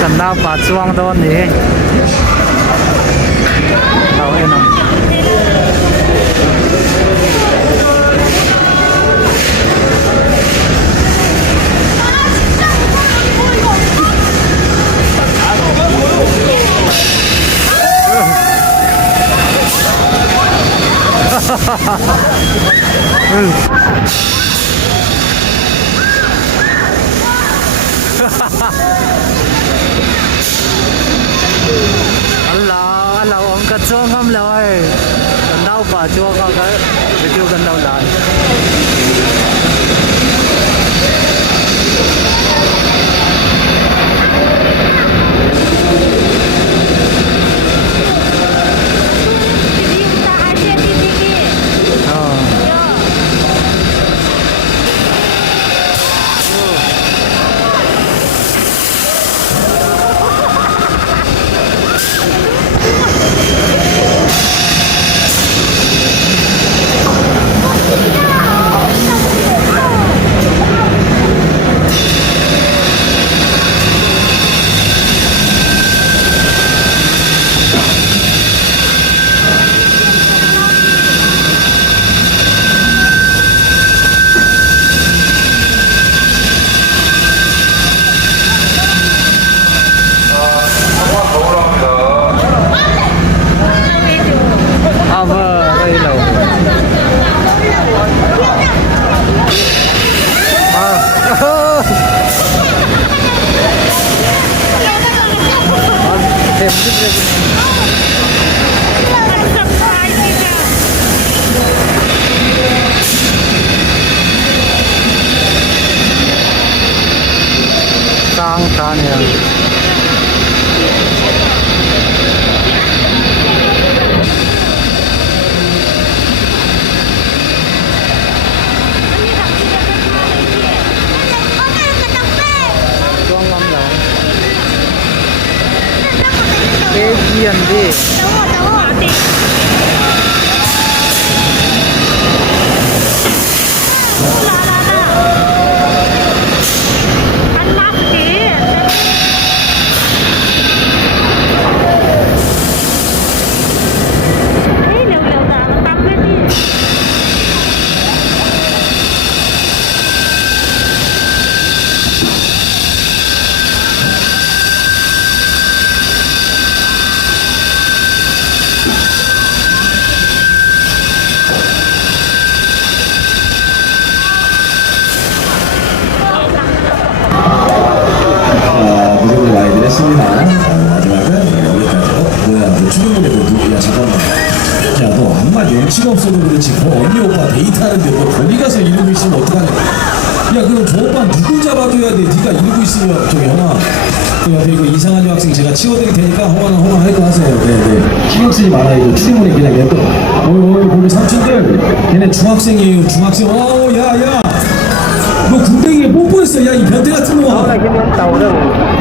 gần nào bà chuông đâu nhỉ đâu ấy nào anh lâu ông cất xuống không rồi gần đâu bà chua có cái chưa gần đâu lại 깡깡이야 애기한데 마지막은 여기까지. 뭐야, 너 출근문에 너 누구야? 잠깐만. 야, 너 아무 염치가 없어도 그렇지. 그 언니 오빠 데이트하는데 너 거기 가서 이러고 있으면 어떡하냐? 야, 그럼 저 오빠 누굴 잡아줘야 돼? 네가 이러고 있으면. 저기 형아, 그 옆에 이거 이상한 여학생 제가 치워드릴 테니까 허가는 할 거 하세요. 네네. 신경 쓰지 말아요. 출근문에 그냥 냅둬. 어이, 거기 삼촌들. 걔네 중학생이에요. 중학생. 야. 너 군대에 뽀뽀했어. 야, 이 변태 같은 놈아.